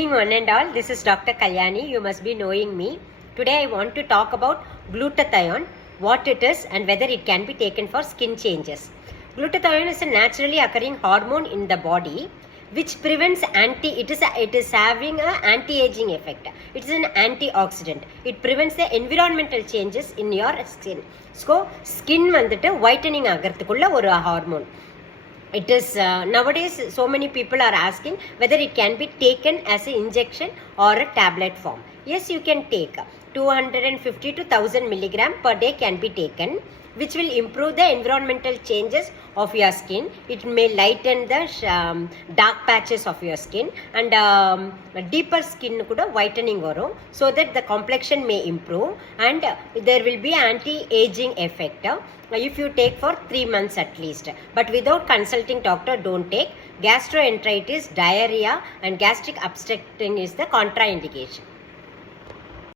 evening one and all. This is Dr. Kalyani. You must be knowing me. Today I want to talk about glutathione, what it is and whether it can be taken for skin changes. Glutathione is a naturally occurring hormone in the body which prevents it is having an anti-aging effect. It is an antioxidant. It prevents the environmental changes in your skin. So skin வந்துட்டு whitening ஆகிறதுக்குள்ள ஒரு hormone. It is nowadays so many people are asking whether it can be taken as an injection or a tablet form. Yes, you can take 250 to 1000 milligram per day can be taken, which will improve the environmental changes of your skin. It may lighten the dark patches of your skin and deeper skin kuda whitening varum, so that the complexion may improve and there will be anti-aging effect if you take for 3 months at least. But without consulting doctor, don't take. Gastroenteritis, diarrhea and gastric obstruction is the contraindication.